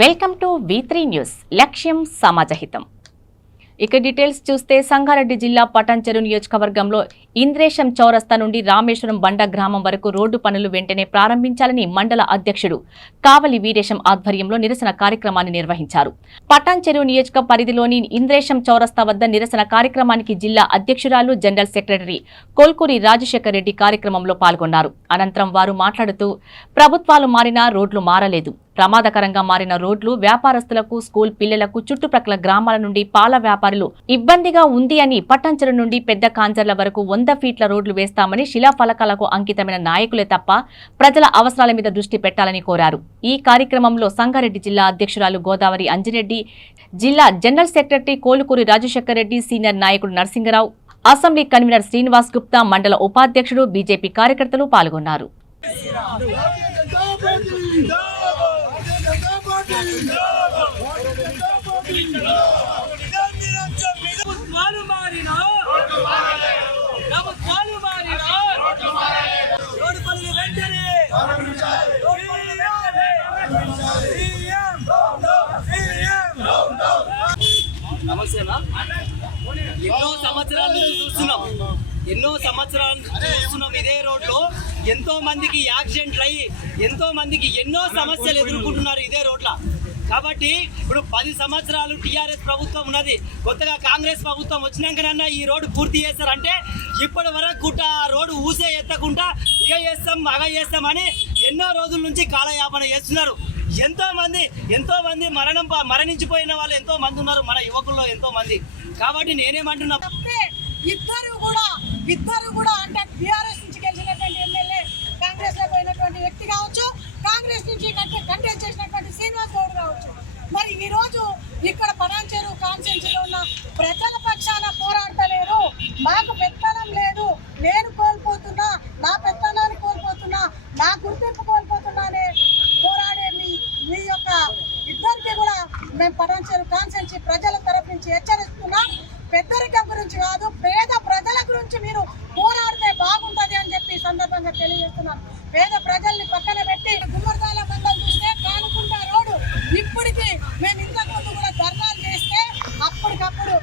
Welcome to V3 news. లక్ష్యం సమాజహితం. ఇక details చూస్తే సంగారెడ్డి జిల్లా పటాన్చెరు నియోజకవర్గంలో ఇంద్రేశం చౌరస్తా నుండి రామేశ్వరం బండ గ్రామం వరకు రోడ్డు పనులు వెంటనే ప్రారంభించాలని మండల అధ్యక్షుడు కావలి వీరేశం ఆధ్వర్యంలో నిరసన కార్యక్రమాన్ని నిర్వహించారు. పటాన్చెరు నియోజక పరిధిలోని ఇంద్రేశం చౌరస్తా వద్ద నిరసన కార్యక్రమానికి జిల్లా అధ్యక్షురాలు జనరల్ సెక్రటరీ కోల్కూరి రాజశేఖర్ రెడ్డి కార్యక్రమంలో పాల్గొన్నారు. అనంతరం వారు మాట్లాడుతూ ప్రభుత్వాలు మారినా రోడ్లు మారలేదు. ప్రమాదకరంగా మారిన రోడ్లు వ్యాపారస్తులకు, స్కూల్ పిల్లలకు, చుట్టుప్రక్కల గ్రామాల నుండి పాల వ్యాపారులు ఇబ్బందిగా ఉంది అని పటాన్చెరు నుండి పెద్ద కాంజర్ల వరకు 100 ఫీట్ల రోడ్లు వేస్తామని శిలాఫలకాలకు అంకితమైన నాయకులే తప్ప ప్రజల అవసరాల మీద దృష్టి పెట్టాలని కోరారు. ఈ కార్యక్రమంలో సంగారెడ్డి జిల్లా అధ్యక్షురాలు గోదావరి అంజిరెడ్డి, జిల్లా general secretary Kolukuri Rajasekhar Reddy, senior నాయకుడు నరసింగరావు, అసెంబ్లీ కన్వీనర్ శ్రీనివాస్ గుప్తా, మండల ఉపాధ్యక్షుడు, బీజేపీ కార్యకర్తలు పాల్గొన్నారు. ఎన్నో సంవత్సరాలు చూస్తున్నాం ఇదే రోడ్లో ఎంతో మందికి యాక్సిడెంట్లు అయ్యి ఎంతో మందికి ఎన్నో సమస్యలు ఎదుర్కొంటున్నారు ఇదే రోడ్ల. కాబట్టి ఇప్పుడు 10 సంవత్సరాలు టీఆర్ఎస్ ప్రభుత్వం ఉన్నది, కొత్తగా కాంగ్రెస్ ప్రభుత్వం వచ్చినాకనన్నా ఈ రోడ్డు పూర్తి చేస్తారంటే ఇప్పటి వరకు కూడా రోడ్డు ఊసే ఎత్తకుండా ఇక చేస్తాం అగ చేస్తామని ఎన్నో రోజుల నుంచి కాలయాపన చేస్తున్నారు. ఎంతో మంది మరణించిపోయిన వాళ్ళు ఎంతో మంది ఉన్నారు మన యువకుల్లో ఎంతో మంది. కాబట్టి నేనేమంటున్నా, ఇద్దరు కూడా అంటే టీఆర్ఎస్ నుంచి గెలిచినటువంటి ఎమ్మెల్యే, కాంగ్రెస్ లో పోయినటువంటి వ్యక్తి కావచ్చు, కాంగ్రెస్ నుంచి కంటెస్ట్ చేసినటువంటి శ్రీనివాస్ గౌడ్ కావచ్చు, మరి ఈ రోజు ఇక్కడ పటాన్చెరు కాన్స్టిట్యున్సీలో ఉన్న ప్రజల పక్షాన పోరాడతలేరు. మాకు పెత్తనం లేదు, నేను కోల్పోతున్నా, నా పెత్తనాన్ని కోల్పోతున్నా, నా గుర్తింపు కోల్పోతున్నానే పోరాడే మీ యొక్క ఇద్దరికి కూడా మేము పటాన్చెరు కాన్స్టిట్యున్సీ ప్రజల తరఫు నుంచి హెచ్చరిస్తున్నాం. పెద్దరికం గురించి కాదు, పేద ప్రజల గురించి మీరు పోరాడితే బాగుంటది అని చెప్పి సందర్భంగా తెలియజేస్తున్నాను. పేద ప్రజల్ని పక్కన పెట్టి గుమ్మర్దాల బండలు చూస్తే కానుకుంట రోడ్డు ఇప్పటికీ మేము ఇంతకుముందు కూడా ధర్నాలు చేస్తే అప్పటికప్పుడు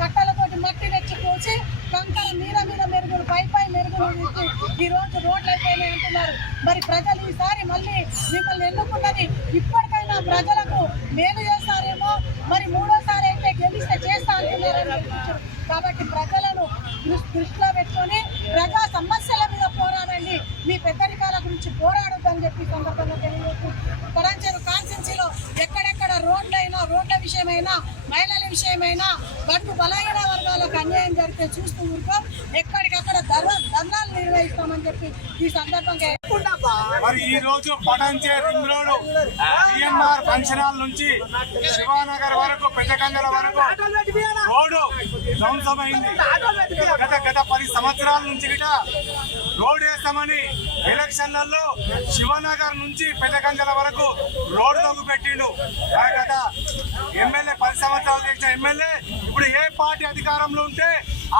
కట్టలతోటి మట్టి తెచ్చిపోసి కంకర మీద మెరుగులు పై మెరుగులు ఈ రోజు రోడ్లు అయిపోయినాయి అంటున్నారు. మరి ప్రజలు ఈసారి మళ్ళీ మిమ్మల్ని ఎన్నుకున్నది ఇప్పటికైనా ప్రజలకు మేలు చేస్తారేమో, మరి మూడోసారి అయితే గెలిస్తే చేస్తా అంటున్నారని. కాబట్టి ప్రజలను దృష్టిలో పెట్టుకొని ప్రజా సమస్యల మీద పోరాడండి, మీ పెద్దరికాల గురించి పోరాడొద్దని చెప్పి సందర్భంగా తెలియజేస్తుంది. పటాన్చెరు కాన్స్టిట్యున్సీలో ఎక్కడెక్కడ రోడ్ల విషయమైనా, మహిళల విషయమైనా, బడుగు బలహీన వర్గాలకు అన్యాయం జరిగితే చూస్తూ ఉంటాం. ఎక్కడికక్కడ ధర్నాలు నిర్వహిస్తామని చెప్పి ఈ సందర్భంగా మరి ఈ రోజు Patancheru ring road CMR function hall నుంచి శివానగర్ వరకు, పెద్దకంజల వరకు రోడ్డు ధ్వంసమైంది. గత 10 సంవత్సరాల నుంచి రోడ్డు వేస్తామని ఎలక్షన్లలో శివనగర్ నుంచి పెద్దకంజల వరకు రోడ్డు తగ్గు పెట్టిండు. గత ఎమ్మెల్యే 10 సంవత్సరాలు చేసిన ఎమ్మెల్యే ఇప్పుడు ఏ పార్టీ అధికారంలో ఉంటే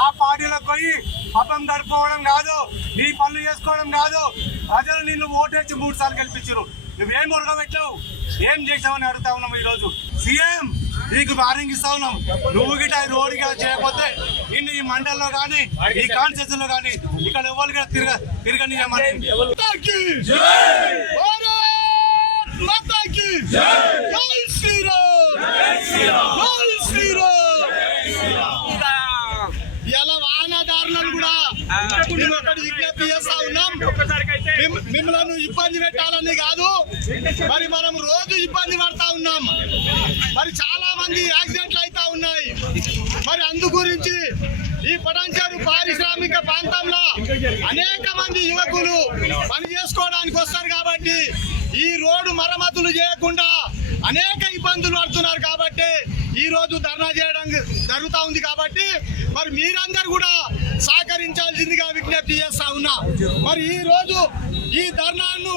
ఆ పార్టీలకు పోయి పబ్బం గడుపుకోవడం కాదు, నీ పనులు చేసుకోవడం కాదు. ప్రజలు నిన్ను ఓటేసి 3 సార్లు గెలిపించారు, నువ్వేం ఉడకబెట్టావు, ఏం చేసావని అడుగుతా ఉన్నాము. ఈరోజు సీఎం నీకు వార్నింగ్ ఇస్తా ఉన్నాం, నువ్వు గిట్ట ఈ రోడ్డు చేయకపోతే నిన్ను ఈ మండలంలో కానీ ఈ కాన్స్టిట్యూషన్ లో కానీ ఇక్కడ ఎవరు తిరగనియమని. ఇలా వాహనదారులను కూడా విజ్ఞప్తి చేస్తా ఉన్నాం, మిమ్మల్ని ఇబ్బంది పెట్టాలని కాదు, మరి మనం రోజు ఇబ్బంది పడతా ఉన్నాం. మరి చాలా మంది యాక్సిడెంట్లు అవుతా ఉన్నాయి. మరి అందు గురించి ఈ పటాన్చెరు పారిశ్రామిక ప్రాంతంలో అనేక మంది యువకులు పని చేసుకోవడానికి వస్తారు. కాబట్టి ఈ రోడ్డు మరమ్మతులు చేయకుండా అనేక ఇబ్బందులు పడుతున్నారు. కాబట్టి ఈ రోజు ధర్నా చేయడం జరుగుతూ ఉంది. కాబట్టి మరి మీరందరూ కూడా సహకరించాల్సిందిగా విజ్ఞప్తి చేస్తా ఉన్నా. మరి ఈ రోజు ఈ ధర్నాను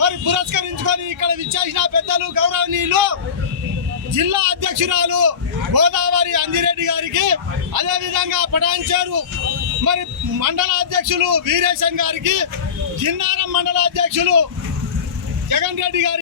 మరి పురస్కరించుకొని ఇక్కడ విచ్చేసిన పెద్దలు గౌరవనీయులు జిల్లా అధ్యక్షురాలు గోదావరి అంజిరెడ్డి గారికి, అదేవిధంగా పటాన్చెరు మరి మండల అధ్యక్షులు వీరేశం గారికి, జిన్నారం మండల అధ్యక్షులు జగన్ రెడ్డి గారికి